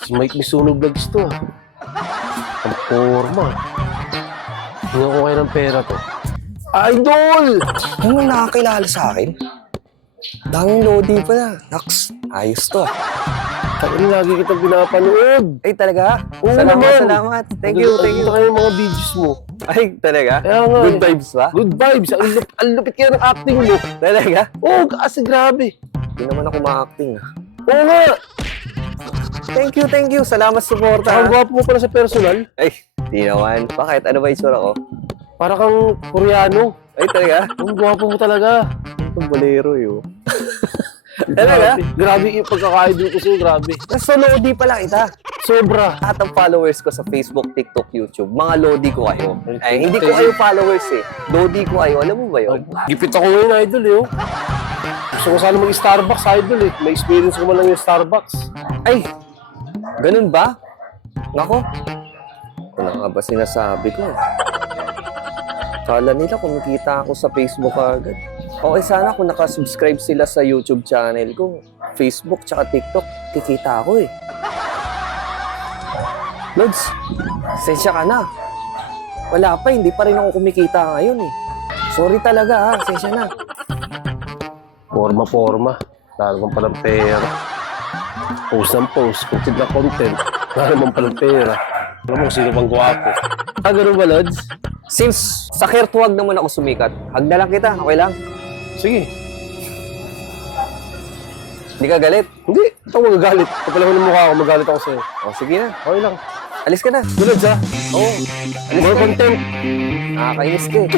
Si Mike Misuno Vlogs to. Ang forma. Tingnan ko kayo ng pera to. Idol! Ano may nakakilala sa akin? Daming Lodi pala. Naks, ayos to ah. Sabi lagi kitang pinapanood. Ay talaga? Oo Salamat, naman. salamat. Thank you. Ito kayo yung mga videos mo. Ay, talaga? Kaya nga Good eh. vibes ba? Good vibes. Ang lupit kaya ng acting mo. Talaga? Oo, kasi grabe. Hindi naman ako ma-acting ah. Oo nga. Thank you. Salamat sa suporta. Ang gwapo mo pala sa personal. Ay, di naman. Bakit? Ano ba itsura ko? Para kang Koreano. Ay, talaga? Ang gwapo mo talaga. Itong bolero yun. Talaga? Grabe yung pagkaka-idol ko sa'yo, grabe. Nasa Lodi pala kita. Sobra. Lahat ng followers ko sa Facebook, TikTok, YouTube, mga Lodi ko kayo. Ay, hindi ko kayo followers eh. Lodi ko kayo. Alam mo ba yun? Gipit ako ngayon, idol eh. Oh. Gusto ko sana mag-Starbucks, idol eh. May experience ko man lang yung Starbucks. Ay, ganun ba? Nako, ano nga ba sinasabi ko? Kala nila kumikita ako sa Facebook agad. Okay sana kung nakasubscribe sila sa YouTube channel ko. Facebook tsaka TikTok, kikita ako eh. Lods, sensya ka na. Wala pa, hindi pa rin ako kumikita ngayon eh. Sorry talaga ha, sensya na. Forma. Lalo naman palang pera. Post ng post, content na content. Lalo naman palang pera. Alam mo kung sino bang gwapo. Ganun ba, Lods? Since sa Kertuwag naman ako sumikat, hag na lang kita, okay lang? Sige. Hindi ka galit? Hindi. Ito ako magagalit. Kapag lang ng mukha ako, magalit ako sa'yo. O sige na, Okay lang. alis ka na. Lods ha? Oo, alis More ka. content. Nakakainis ka eh.